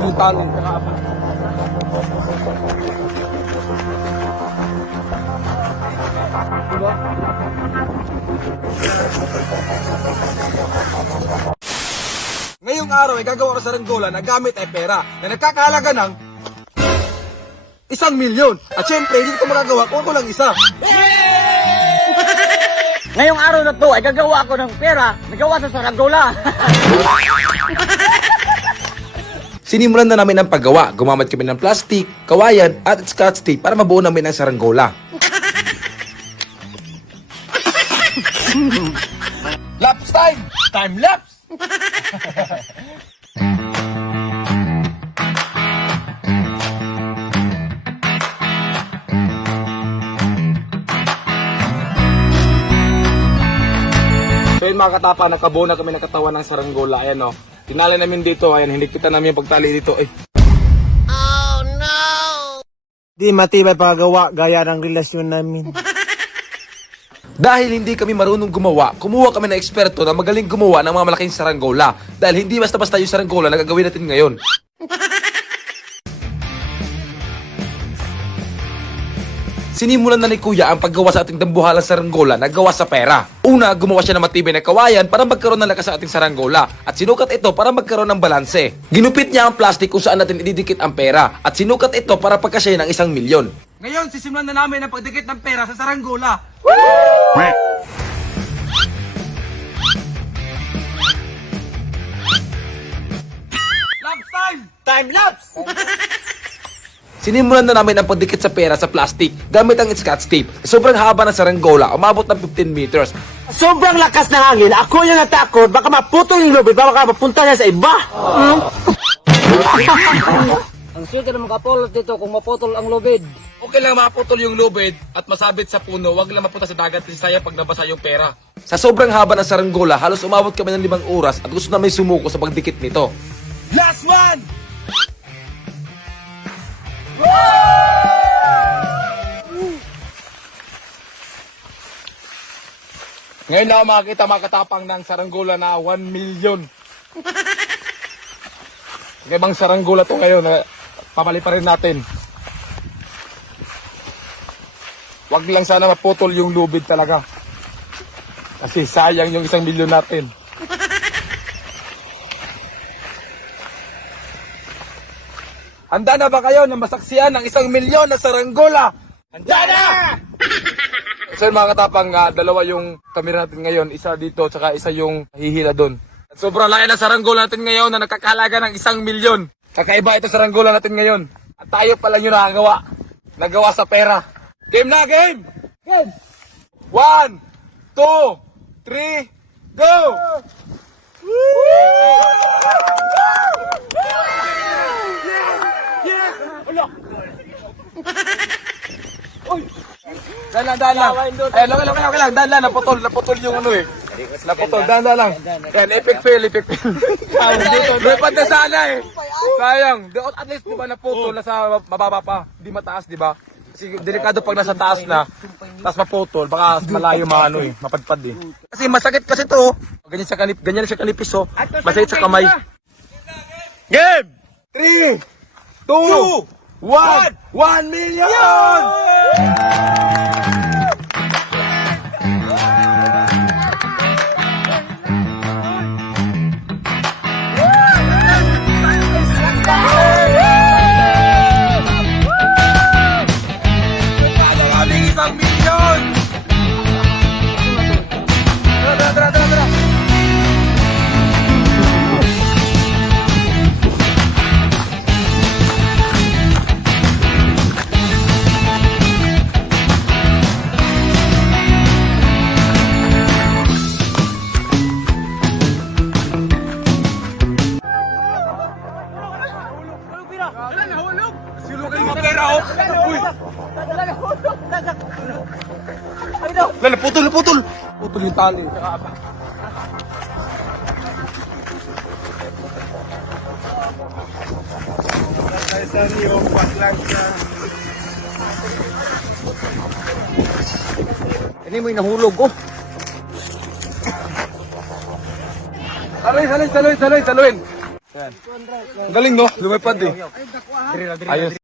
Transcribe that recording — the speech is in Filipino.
naputol yung tali. Diba? Ngayong araw ay gagawa ko sa saranggola na gamit ay pera na nagkakahalaga ng 1,000,000. At syempre, hindi ko magagawa kung ako lang isa. Ngayong araw na to ay gagawa ako ng pera na gawa sa saranggola. Sinimulan na namin ang paggawa. Gumamit kami ng plastic, kawayan at scotch tape para mabuo namin ang saranggola. Laps time! Time lapse! So yun mga katapa, nakabuo na kami ng katawan ng saranggola. Ayan o. Tinala namin dito. Ayan, hindi kita namin yung pagtali dito. Oh no! Di matibay paggawa gaya ng relasyon namin. Dahil hindi kami marunong gumawa, kumuha kami ng eksperto na magaling gumawa ng mga malaking saranggola. Dahil hindi basta-basta yung saranggola na gagawin natin ngayon. Sinimulan na ni Kuya ang paggawa sa ating dambuhalang saranggola na gawa sa pera. Una, gumawa siya ng matibay na kawayan para magkaroon ng lakas sa ating saranggola. At sinukat ito para magkaroon ng balanse. Ginupit niya ang plastic kung saan natin ididikit ang pera. At sinukat ito para pagkasya ng 1,000,000. Ngayon, sisimulan na namin ang pagdikit ng pera sa saranggola. Lapse time! Time lapse! Sinimulan na namin ang pagdikit sa pera sa plastic gamit ang scotch tape. Sobrang haba ng saranggola, umabot ng 15 meters. Sobrang lakas ng hangin, ako yung natakot, baka maputol yung lubid, baka mapunta niya sa iba. Ang swerte na makapulot dito kung maputol ang lubid. Okay lang maputol yung lubid at masabit sa puno, wag lang mapunta sa dagat kasi sayang pag nabasa yung pera. Sa sobrang haba ng saranggola, halos umabot kami ng 5 oras at gusto namin sumuko sa pagdikit nito. Last one! Ngayon na ako makakita mga katapang ng saranggola na 1,000,000. Ibang saranggola to ngayon na papali pa rin natin. Wag lang sana maputol yung lubid talaga. Kasi sayang yung 1,000,000 natin. Handa na ba kayo na masaksiyan ng 1,000,000 na saranggola? Handa na! So mga katapang, dalawa yung kamera natin ngayon. Isa dito, tsaka isa yung hihila doon. Sobrang laki na saranggola natin ngayon na nakakahalaga ng 1,000,000. Kakaiba ito saranggola natin ngayon. At tayo pala yung nakagawa. Nagawa sa pera. Game na, game! Game! 1, 2, 3, go! Dahan lang. Eh, okay lang. Dahan lang. Naputol yung ano eh. Naputol. Dahan lang. Yan, epic fail. Lipad na sana eh. Sayang. At least, di ba naputol, nasa mababa pa. Di mataas, di ba? Kasi delikado pag nasa taas na, tapos maputol, baka malayo maano eh, mapadpad eh. Kasi masakit kasi to. Ganyan siya kanipis oh. Masakit sa kamay. Game! 3, 2, 1, 1,000,000! Naputol yung tali. Ini mo nahulog ko. Saluin. Yan. Ang galing no, lumipad eh. Ayos.